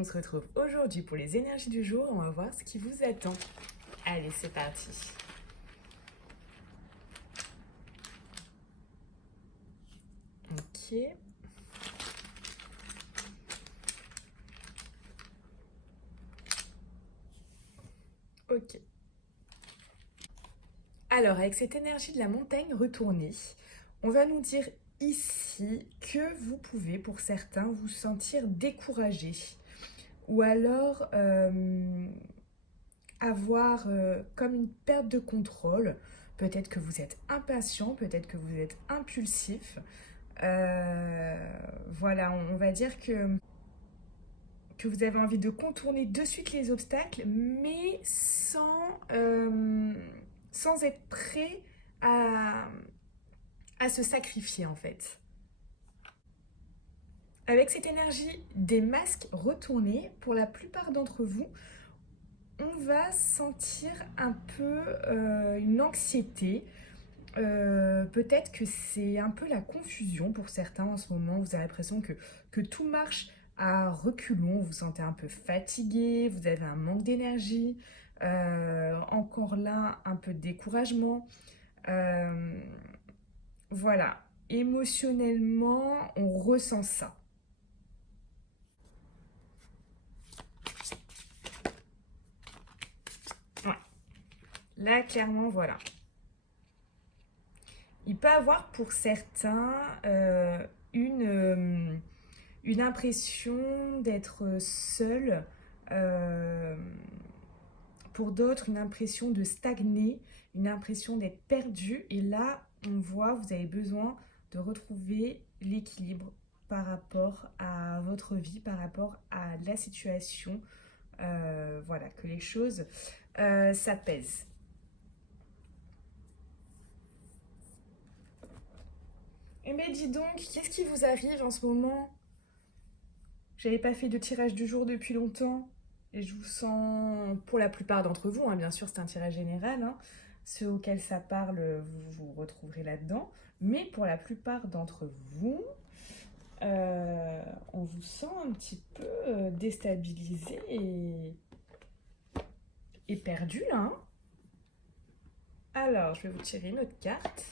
On se retrouve aujourd'hui pour les énergies du jour. On va voir ce qui vous attend. Allez, c'est parti. Ok. Ok. Alors, avec cette énergie de la montagne retournée, on va nous dire ici que vous pouvez, pour certains, vous sentir découragé. Ou alors avoir comme une perte de contrôle. Peut-être que vous êtes impatient, peut-être que vous êtes impulsif. Voilà, on va dire que vous avez envie de contourner de suite les obstacles, mais sans être prêt à, à se sacrifier en fait. Avec cette énergie des masques retournés, pour la plupart d'entre vous, on va sentir un peu une anxiété. Peut-être que c'est un peu la confusion pour certains en ce moment. Vous avez l'impression que tout marche à reculons. Vous vous sentez un peu fatigué, vous avez un manque d'énergie. Encore là, un peu de découragement. Euh, voilà. Émotionnellement, on ressent ça. Ouais. Là, clairement, voilà. Il peut avoir pour certains une, euh, une impression d'être seul, euh, pour d'autres une impression de stagner, une impression d'être perdu. Et là, on voit, vous avez besoin de retrouver l'équilibre par rapport à votre vie, par rapport à la situation. Voilà, que les choses s'apaisent. Eh bien, dis donc, qu'est-ce qui vous arrive en ce moment? J'avais pas fait de tirage du jour depuis longtemps et je vous sens, pour la plupart d'entre vous, hein, bien sûr c'est un tirage général, hein, ceux auxquels ça parle, vous vous retrouverez là-dedans, mais pour la plupart d'entre vous, on vous sent un petit peu déstabilisé et perdu là. Hein. Alors, je vais vous tirer une autre carte.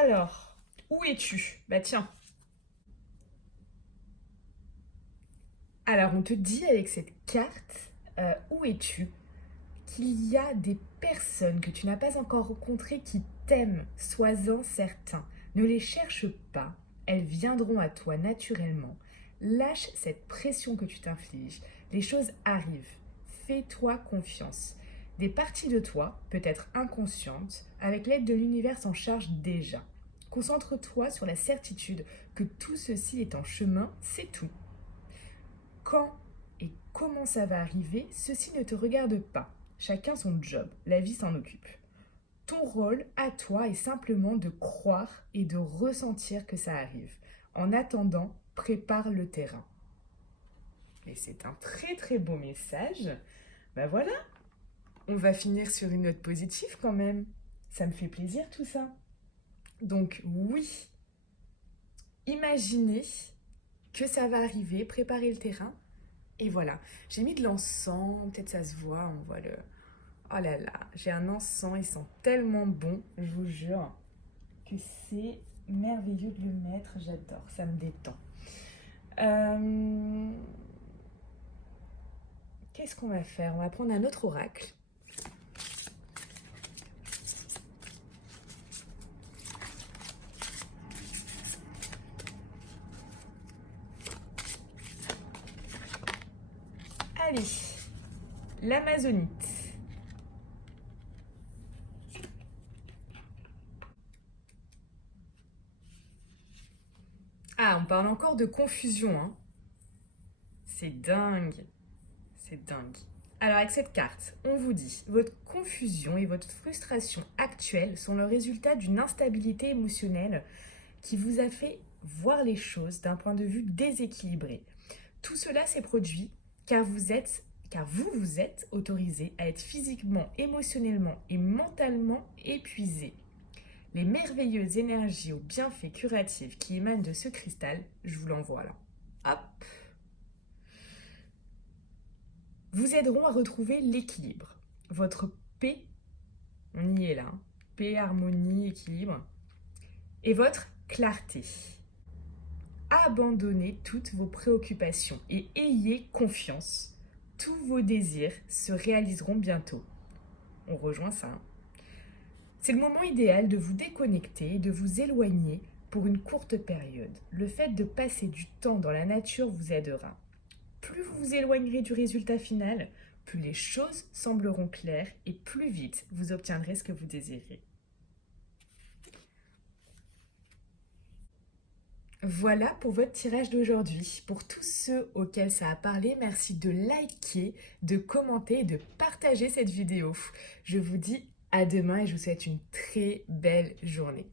Alors, où es-tu? Bah tiens. Alors, on te dit avec cette carte, où es-tu? Qu'il y a des personnes que tu n'as pas encore rencontrées qui t'aiment, sois-en certain. Ne les cherche pas, elles viendront à toi naturellement. Lâche cette pression que tu t'infliges, les choses arrivent. Fais-toi confiance. Des parties de toi, peut-être inconscientes, avec l'aide de l'univers s'en charge déjà. Concentre-toi sur la certitude que tout ceci est en chemin, c'est tout. Quand et comment ça va arriver, ceci ne te regarde pas. Chacun son job, la vie s'en occupe. Ton rôle à toi est simplement de croire et de ressentir que ça arrive. En attendant, prépare le terrain. Et c'est un très très beau message. Ben voilà, on va finir sur une note positive quand même. Ça me fait plaisir tout ça. Donc oui, imaginez que ça va arriver, préparez le terrain. Et voilà, j'ai mis de l'encens, peut-être ça se voit, on voit le... Oh là là, j'ai un encens, il sent tellement bon, je vous jure, que c'est merveilleux de le mettre, j'adore, ça me détend. Euh, Qu'est-ce qu'on va faire? On va prendre un autre oracle. Allez, l'Amazonite. Ah, on parle encore de confusion, hein. C'est dingue, c'est dingue. Alors avec cette carte, on vous dit, votre confusion et votre frustration actuelle sont le résultat d'une instabilité émotionnelle qui vous a fait voir les choses d'un point de vue déséquilibré. Tout cela s'est produit car vous vous êtes autorisé à être physiquement, émotionnellement et mentalement épuisé. Les merveilleuses énergies aux bienfaits curatifs qui émanent de ce cristal, je vous l'envoie là. Hop. Vous aideront à retrouver l'équilibre. Votre paix, on y est là, hein. Paix, harmonie, équilibre. Et votre clarté. Abandonnez toutes vos préoccupations et ayez confiance. Tous vos désirs se réaliseront bientôt. On rejoint ça, hein. C'est le moment idéal de vous déconnecter et de vous éloigner pour une courte période. Le fait de passer du temps dans la nature vous aidera. Plus vous vous éloignerez du résultat final, plus les choses sembleront claires et plus vite vous obtiendrez ce que vous désirez. Voilà pour votre tirage d'aujourd'hui. Pour tous ceux auxquels ça a parlé, merci de liker, de commenter et de partager cette vidéo. Je vous dis à demain et je vous souhaite une très belle journée.